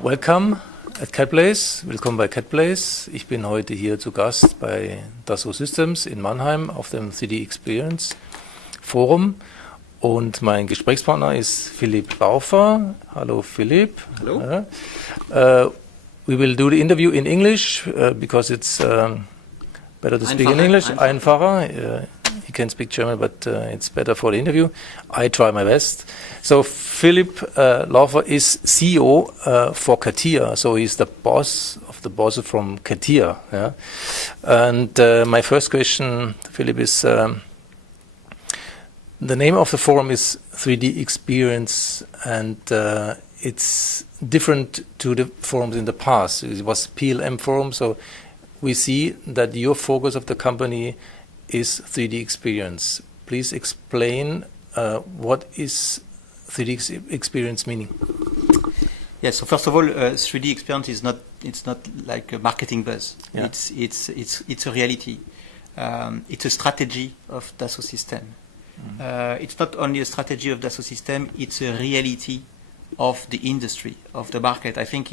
Welcome at CADplace. Willkommen bei CADplace. Ich bin heute hier zu Gast bei Dassault Systems in Mannheim auf dem 3D Experience Forum. Und mein Gesprächspartner ist Philippe Laufer. Hallo Philippe. Hallo. We will do the interview in English because it's better to speak in English. Einfacher. He can speak German, but it's better for the interview. I try my best. So Philippe Laufer is CEO for Catia. So he's the boss of the boss from Catia. Yeah? And my first question, Philippe, is the name of the forum is 3D Experience, and it's different to the forums in the past. It was PLM forum, so we see that your focus of the company is 3D experience. Please explain what is 3D experience meaning? Yes. So first of all, 3D experience is not. It's not like a marketing buzz. Yeah. It's a reality. It's a strategy of Dassault System. It's not only a strategy of Dassault System. It's a reality of the industry, of the market. I think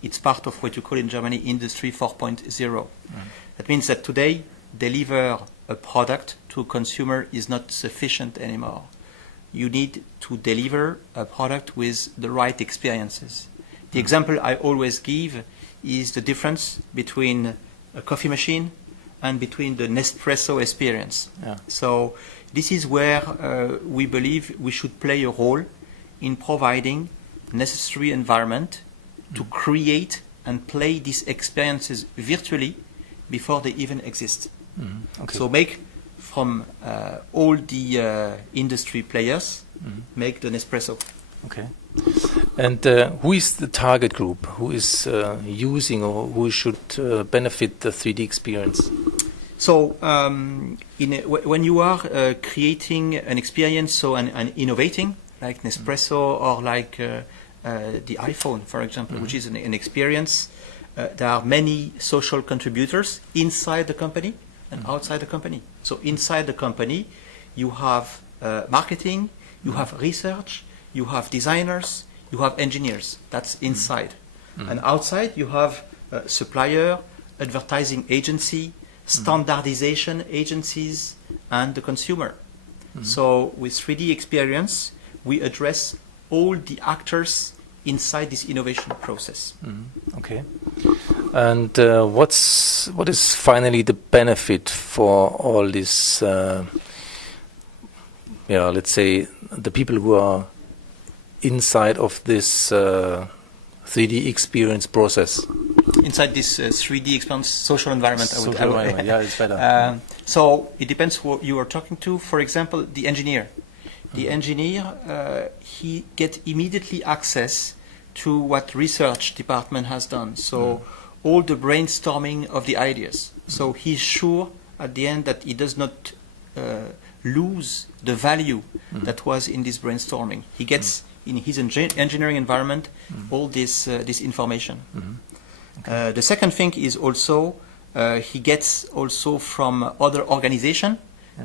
it's part of what you call in Germany Industry 4.0. That means that today deliver a product to a consumer is not sufficient anymore. You need to deliver a product with the right experiences. The example I always give is the difference between a coffee machine and between the Nespresso experience. Yeah. So this is where we believe we should play a role in providing necessary environment to create and play these experiences virtually before they even exist. Okay. So make from all the industry players, make the Nespresso. Okay. And who is the target group? Who is using or who should benefit the 3D experience? So when you are creating an experience, so and innovating, like Nespresso or like the iPhone, for example, which is an experience, there are many social contributors inside the company and outside the company. So inside the company, you have marketing, you have research, you have designers, you have engineers. That's inside. And outside, you have supplier, advertising agency, standardization agencies, and the consumer. So with 3D experience, we address all the actors inside this innovation process. Okay. And what is finally the benefit for all this, let's say, the people who are inside of this 3D experience process? Inside this 3D experience social environment, I would yeah, it's better. So it depends who you are talking to. For example, the engineer. The engineer, he gets immediately access to what research department has done. So all the brainstorming of the ideas. So he's sure at the end that he does not lose the value that was in this brainstorming. He gets in his engineering environment all this information. Okay. The second thing is also he gets also from other organizations.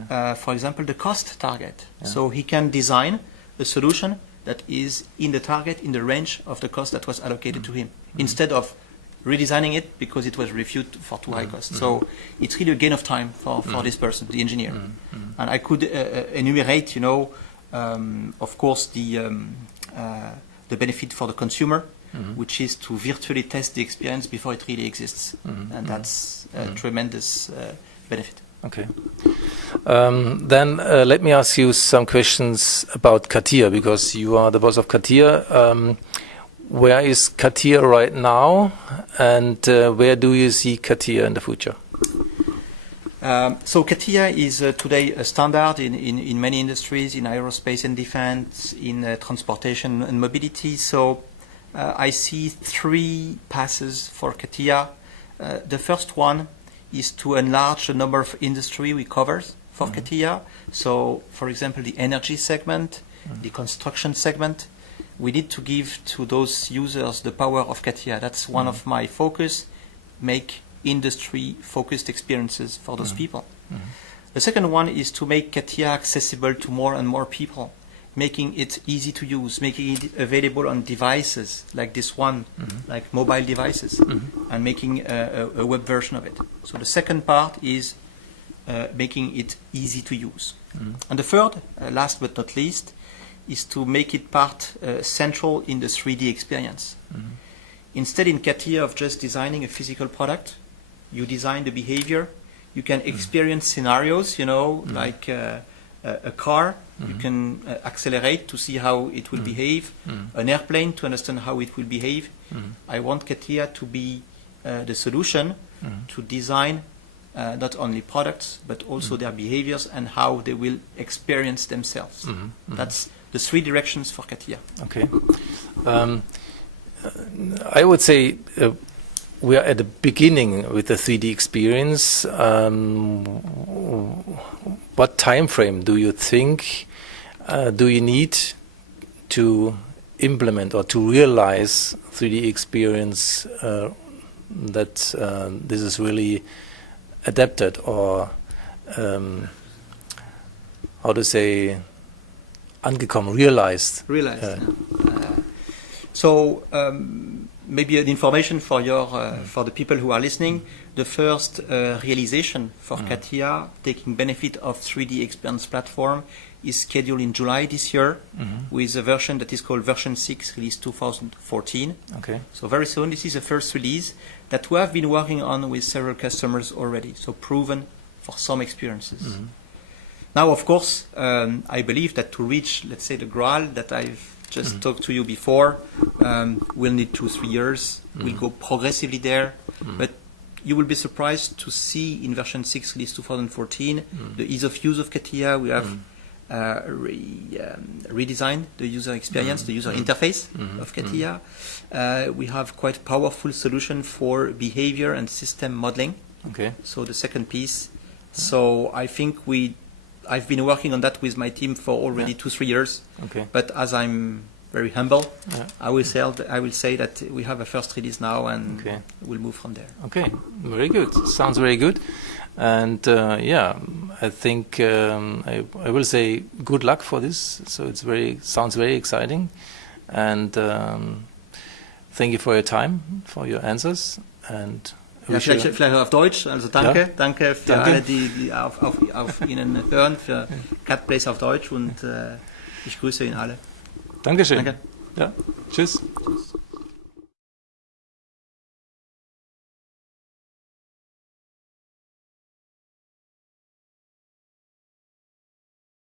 For example, the cost target. Yeah. So he can design a solution that is in the target, in the range of the cost that was allocated to him, instead of redesigning it because it was reviewed for too high cost. So it's really a gain of time for this person, the engineer. And I could enumerate, of course, the benefit for the consumer, which is to virtually test the experience before it really exists. And that's a tremendous benefit. Okay. Then let me ask you some questions about Catia, because you are the boss of Catia. Where is Catia right now, and where do you see Catia in the future? So Catia is today a standard in many industries, in aerospace and defense, in transportation and mobility. So I see three passes for Catia. The first one is to enlarge the number of industry we cover for Catia. So, for example, the energy segment, the construction segment. We need to give to those users the power of Catia. That's one of my focus, make industry-focused experiences for those people. The second one is to make Catia accessible to more and more people, making it easy to use, making it available on devices like this one, like mobile devices, and making a web version of it. So the second part is making it easy to use. And the third, last but not least, is to make it part central in the 3D experience. Instead in Catia of just designing a physical product, you design the behavior, you can experience scenarios, like a car, you can accelerate to see how it will behave, an airplane to understand how it will behave. I want Catia to be the solution to design not only products, but also their behaviors and how they will experience themselves. That's the 3 directions for Catia. Okay. I would say we are at the beginning with the 3D experience. What time frame do you think do you need to implement or to realize 3D experience that this is really adapted, or how to say, angekommen, realized? So maybe an information for for the people who are listening. The first realization for Catia, taking benefit of 3D experience platform, is scheduled in July this year with a version that is called version 6, release 2014. Okay. So very soon. This is the first release that we have been working on with several customers already, so proven for some experiences. Now, of course, I believe that to reach, let's say, the Graal that I've just talked to you before, we'll need 2-3 years. We'll go progressively there. But you will be surprised to see in version 6, release 2014, the ease of use of Catia. We have redesigned the user experience, the user interface of Catia. We have quite powerful solution for behavior and system modeling. Okay. So the second piece. So I think I've been working on that with my team for already 2-3 years. Okay. But as I'm very humble, I will say that we have a first release now, and we'll move from there. Okay, very good. Sounds very good. And I think I will say good luck for this. So sounds very exciting. And thank you for your time, for your answers. And ja, vielleicht auf Deutsch. Also danke für alle, die auf Ihnen hören, für CADplace auf Deutsch, und ich grüße Ihnen alle. Dankeschön. Danke. Ja, tschüss.